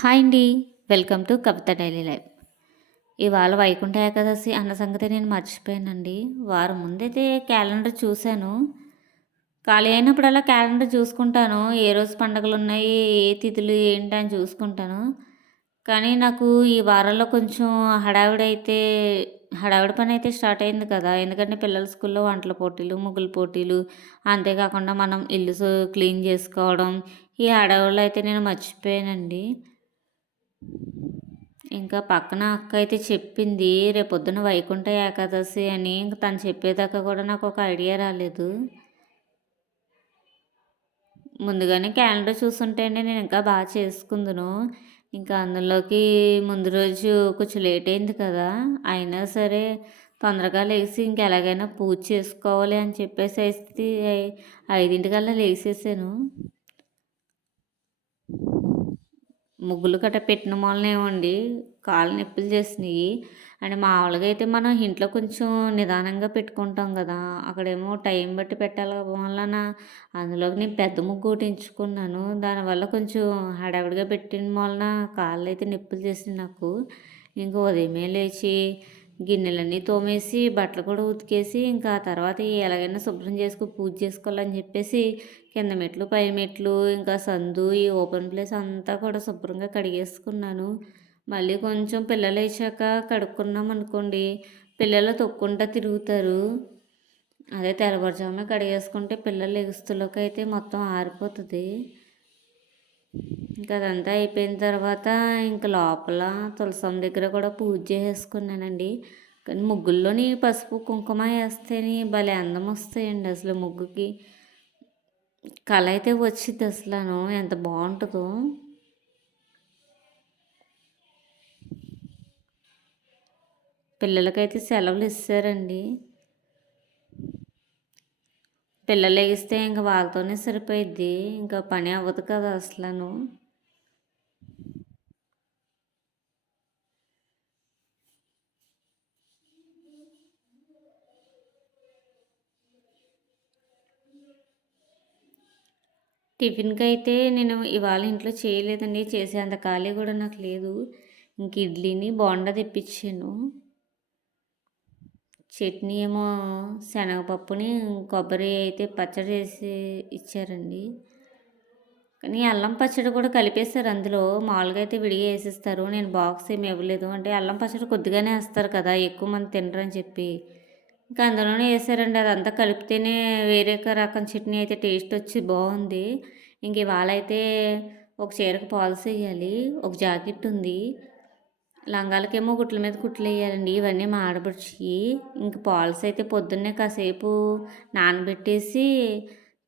Hi అండి. Welcome to Kavitha daily life. ఇవాళ వైకుంఠ ఏకాదశి అన్న సంగతి నేను మర్చిపోయానండి. వారం ముందైతే క్యాలెండర్ చూశాను. ఖాళీ అయినప్పుడల్లా క్యాలెండర్ చూసుకుంటాను. ఏ రోజు పండగలు ఉన్నాయి ఏ తిథులు ఏంటి అని చూసుకుంటాను. కానీ నాకు ఈ వారంలో కొంచెం హడావిడైతే హడావిడి పని అయితే స్టార్ట్ అయింది కదా. ఎందుకంటే పిల్లల స్కూల్లో వంటల పోటీలు ముగ్గుల పోటీలు అంతేకాకుండా మనం ఇల్లు క్లీన్ చేసుకోవడం ఈ హడావిడిలో అయితే నేను మర్చిపోయానండి. ఇంకా పక్కన అక్క అయితే చెప్పింది రేపొద్దున వైకుంఠ ఏకాదశి అని. ఇంక తను చెప్పేదాకా కూడా నాకు ఒక ఐడియా రాలేదు. ముందుగానే క్యాలెండర్ చూసుంటేనే నేను ఇంకా బాగా చేసుకుందును. ఇంకా అందులోకి ముందు రోజు కొంచెం లేట్ అయింది కదా అయినా సరే తొందరగా లేచి ఇంక ఎలాగైనా పూజ చేసుకోవాలి అని చెప్పేసి అయితే ఐదింటికల్లా లేచేసాను ముగ్గులు గట్ట పెట్టిన మూలనేమండి కాళ్ళు నొప్పులు చేసినాయి. అండ్ మామూలుగా అయితే మనం ఇంట్లో కొంచెం నిదానంగా పెట్టుకుంటాం కదా అక్కడేమో టైం బట్టి పెట్టాలి వలన అందులోకి నేను పెద్ద ముగ్గు ఒకటి ఎంచుకున్నాను. దానివల్ల కొంచెం హడావిడిగా పెట్టిన వలన కాళ్ళు అయితే నొప్పులు చేసినాయి నాకు. ఇంకా ఉదయమే లేచి గిన్నెలన్నీ తోమేసి బట్టలు కూడా ఉతికేసి ఇంకా ఆ తర్వాత ఎలాగైనా శుభ్రం చేసుకు పూజ చేసుకోవాలని చెప్పేసి కింద మెట్లు పై మెట్లు ఇంకా సందు ఈ ఓపెన్ ప్లేస్ అంతా కూడా శుభ్రంగా కడిగేసుకున్నాను. మళ్ళీ కొంచెం పిల్లలు వేసాక కడుక్కున్నాం అనుకోండి పిల్లలు తొక్కుంటా తిరుగుతారు. అదే తెల్లవారుజామున కడిగేసుకుంటే పిల్లలు ఎగుస్తులోకి అయితే మొత్తం ఆరిపోతుంది. ఇంకా అదంతా అయిపోయిన తర్వాత ఇంకా లోపల తులసం దగ్గర కూడా పూజ చేసేసుకున్నానండి కానీ ముగ్గుల్లోని పసుపు కుంకుమ వేస్తేనే భలే అందం వస్తాయండి అసలు ముగ్గుకి. కళ అయితే వచ్చింది అసలు ఎంత బాగుంటుందో. పిల్లలకైతే సెలవులు ఇస్తారండి. పిల్లలు ఎగిస్తే ఇంకా వాళ్ళతోనే సరిపోయిద్ది. ఇంకా పని అవ్వదు కదా అసలు టిఫిన్కి అయితే నేను ఇవాళ ఇంట్లో చేయలేదండి. చేసేంత ఖాళీ కూడా నాకు లేదు. ఇంక ఇడ్లీని బోండా తెప్పించాను. చట్నీ ఏమో శనగపప్పుని కొబ్బరి అయితే పచ్చడి చేసి ఇచ్చారండి. కానీ అల్లం పచ్చడి కూడా కలిపేస్తారు అందులో. మామూలుగా అయితే విడిగా వేసేస్తారు. నేను బాక్స్ ఏమి ఇవ్వలేదు. అంటే అల్లం పచ్చడి కొద్దిగానే వేస్తారు కదా ఎక్కువ మంది తినరని చెప్పి. ఇంకా అందులోనే వేసారండి. అదంతా కలిపితేనే వేరే రకం చట్నీ అయితే టేస్ట్ వచ్చి బాగుంది. ఇంక ఇవాళ అయితే ఒక చీరకు పాలసీ వేయాలి. ఒక జాకెట్ ఉంది. లంగాలకేమో గుట్ల మీద కుట్లు వేయాలండి ఇవన్నీ మా ఇంక పాల్స్ అయితే పొద్దున్నే కాసేపు నానబెట్టేసి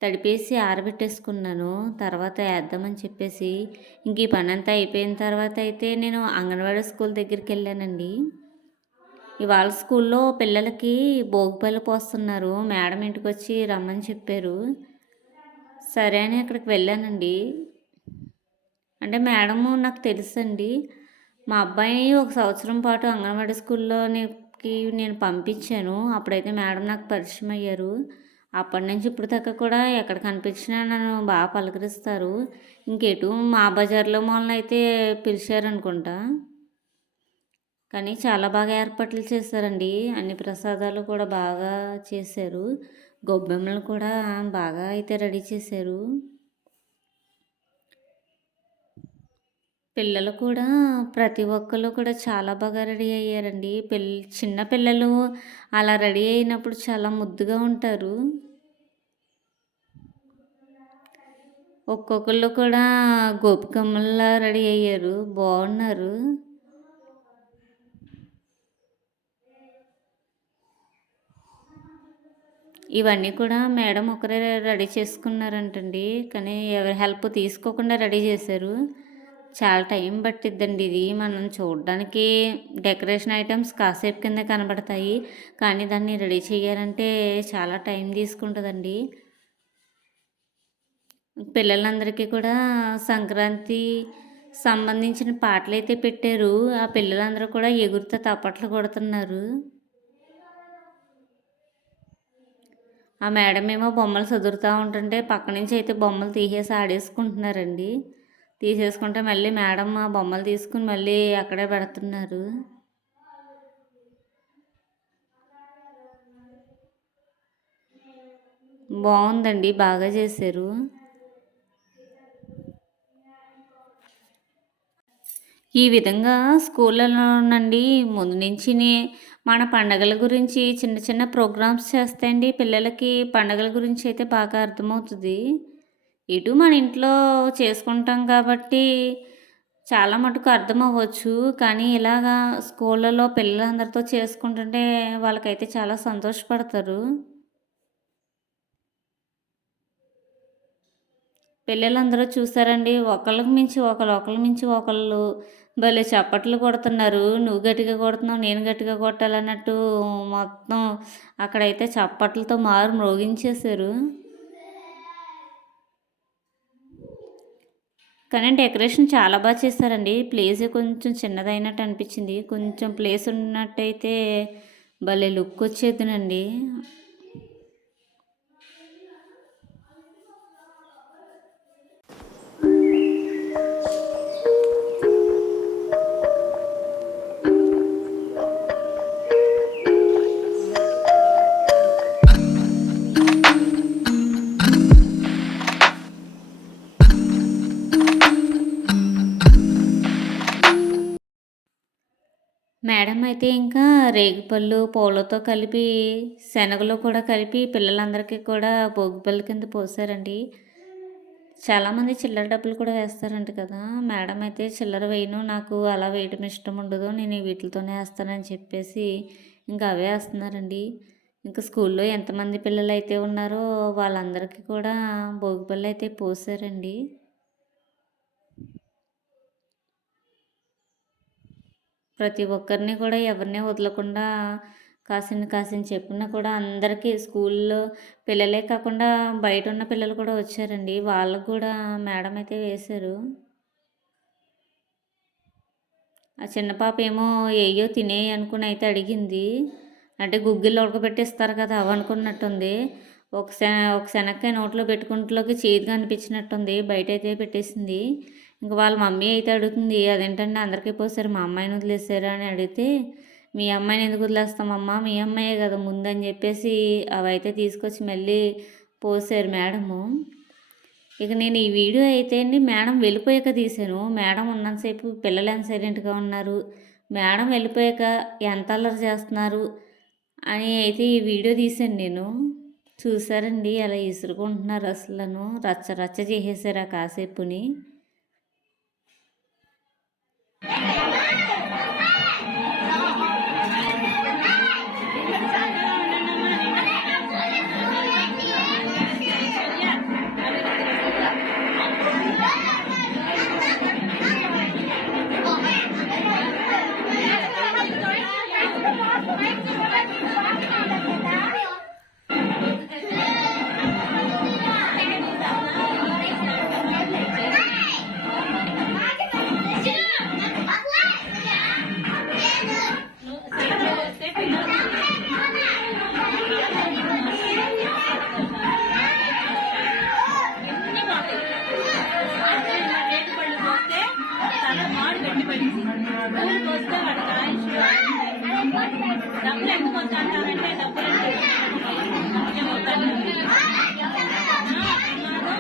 తడిపేసి ఆరబెట్టేసుకున్నాను. తర్వాత వేద్దామని చెప్పేసి ఇంక ఈ పని అంతా అయిపోయిన తర్వాత అయితే నేను అంగన్వాడీ స్కూల్ దగ్గరికి వెళ్ళానండి. ఇవాళ స్కూల్లో పిల్లలకి భోగిపల్లి పోస్తున్నారు. మేడం ఇంటికి వచ్చి రమ్మని చెప్పారు. సరే అని అక్కడికి వెళ్ళానండి. అంటే మేడము నాకు తెలుసండి మా అబ్బాయిని ఒక సంవత్సరం పాటు అంగన్వాడీ స్కూల్లోకి నేను పంపించాను. అప్పుడైతే మేడం నాకు పరిచయం అయ్యారు. అప్పటి నుంచి ఇప్పుడు దాకా కూడా ఎక్కడ కనిపించినా నన్ను బాగా పలకరిస్తారు. ఇంకెటు మా బజార్లో మొన్న అయితే పిలిచారనుకుంటా. కానీ చాలా బాగా ఏర్పాట్లు చేశారండి. అన్ని ప్రసాదాలు కూడా బాగా చేశారు. గొబ్బెమ్మలు కూడా బాగా అయితే రెడీ చేశారు. పిల్లలు కూడా ప్రతి ఒక్కళ్ళు కూడా చాలా బాగా రెడీ అయ్యారండి. పిల్ చిన్న పిల్లలు అలా రెడీ అయినప్పుడు చాలా ముద్దుగా ఉంటారు. ఒక్కొక్కళ్ళు కూడా గోపికమ్మల్లా రెడీ అయ్యారు. బాగున్నారు. ఇవన్నీ కూడా మేడం ఒకరే రెడీ చేసుకున్నారంటండి. కానీ ఎవరి హెల్ప్ తీసుకోకుండా రెడీ చేశారు. చాలా టైం పట్టిద్దండి ఇది. మనం చూడడానికి డెకరేషన్ ఐటమ్స్ కాసేపు కింద కనబడతాయి. కానీ దాన్ని రెడీ చేయాలంటే చాలా టైం తీసుకుంటుందండి. పిల్లలందరికీ కూడా సంక్రాంతి సంబంధించిన పాటలు అయితే పెట్టారు. ఆ పిల్లలందరూ కూడా ఎగురుతో తప్పట్లు కొడుతున్నారు. ఆ మేడం ఏమో బొమ్మలు చదురుతూ ఉంటుంటే పక్క నుంచి అయితే బొమ్మలు తీసేసి ఆడేసుకుంటున్నారండి. తీసేసుకుంటే మళ్ళీ మేడం మా బొమ్మలు తీసుకుని మళ్ళీ అక్కడే పెడుతున్నారు. బాగుందండి బాగా చేశారు. ఈ విధంగా స్కూళ్ళలోనండి ముందు నుంచి మన పండగల గురించి చిన్న చిన్న ప్రోగ్రామ్స్ చేస్తాయండి పిల్లలకి. పండగల గురించి అయితే బాగా అర్థమవుతుంది. ఇటు మన ఇంట్లో చేసుకుంటాం కాబట్టి చాలా మటుకు అర్థమవ్వచ్చు. కానీ ఇలాగా స్కూళ్ళలో పిల్లలందరితో చేసుకుంటుంటే వాళ్ళకైతే చాలా సంతోషపడతారు. పిల్లలందరూ చూసారండి ఒకళ్ళకి మించి ఒకళ్ళు ఒకళ్ళ మించి ఒకళ్ళు భలే చప్పట్లు కొడుతున్నారు. నువ్వు గట్టిగా కొడుతున్నావు నేను గట్టిగా కొట్టాలన్నట్టు మొత్తం అక్కడైతే చప్పట్లతో మారు మ్రోగించేశారు కానీ డెకరేషన్ చాలా బాగా చేశారండి ప్లేస్ కొంచెం చిన్నదైనట్టు అనిపించింది. కొంచెం ప్లేస్ ఉన్నట్టయితే భలే లుక్ వచ్చేదినండి మేడం అయితే ఇంకా రేగిపళ్ళు పూలతో కలిపి శనగలు కూడా కలిపి పిల్లలందరికీ కూడా భోగిపళ్ళు కింద పోసారండి. చాలామంది చిల్లర డబ్బులు కూడా వేస్తారంట కదా. మేడం అయితే చిల్లర వేయను నాకు అలా వేయడం ఇష్టం ఉండదు నేను వీటితోనే వేస్తానని చెప్పేసి ఇంకా అవే వేస్తున్నారండి. ఇంకా స్కూల్లో ఎంతమంది పిల్లలు అయితే ఉన్నారో వాళ్ళందరికీ కూడా భోగిపళ్ళు అయితే పోసారండి. ప్రతి ఒక్కరిని కూడా ఎవరిని వదలకుండా కాసిన కాసిన చెప్పినా కూడా అందరికీ స్కూల్లో పిల్లలే కాకుండా బయట ఉన్న పిల్లలు కూడా వచ్చారండి. వాళ్ళకు కూడా మేడం అయితే వేశారు. ఆ చిన్న పాప ఏమో ఏయో తినే అనుకుని అయితే అడిగింది. అంటే గుగ్గిళ్ళు ఉడకబెట్టిస్తారు కదా అవనుకున్నట్టుంది ఒక శ ఒక శనక్కాయ నోట్లో పెట్టుకుంటలోకి చేతిగా అనిపించినట్టుంది. బయట అయితే పెట్టేసింది. ఇంక వాళ్ళ మమ్మీ అయితే అడుగుతుంది అదేంటంటే అందరికీ పోసారు మా అమ్మాయిని వదిలేసారా? అని అడిగితే మీ అమ్మాయిని ఎందుకు వదిలేస్తామమ్మా? మీ అమ్మాయే కదా ముందని చెప్పేసి అవి అయితే తీసుకొచ్చి మళ్ళీ పోసారు మేడము. ఇక నేను ఈ వీడియో అయితే అండి మేడం వెళ్ళిపోయాక తీశాను. మేడం ఉన్నంతసేపు పిల్లలు ఎంత సైలెంట్గా ఉన్నారు? మేడం వెళ్ళిపోయాక ఎంత అల్లరి చేస్తున్నారు? అని అయితే ఈ వీడియో తీశాను నేను. చూసారండి అలా ఇసురుకుంటున్నారు అసలను. రచ్చ రచ్చ చేసేసారు ఆ కాసేపుని.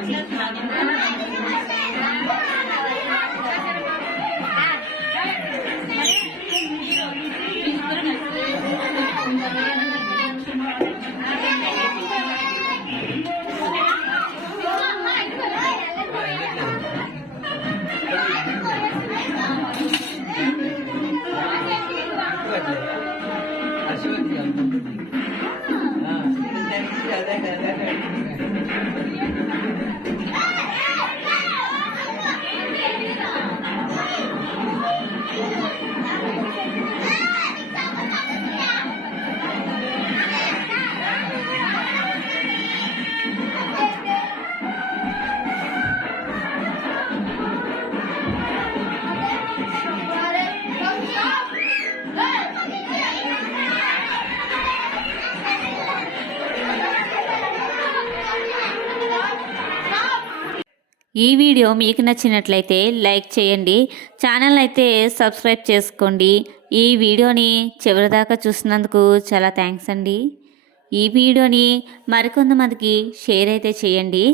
现在请。ఈ వీడియో మీకు నచ్చినట్లయితే లైక్ చేయండి. ఛానల్ అయితే సబ్స్క్రైబ్ చేసుకోండి. ఈ వీడియోని చివరిదాకా చూసినందుకు చాలా థ్యాంక్స్ అండి. ఈ వీడియోని మరికొంతమందికి షేర్ అయితే చేయండి.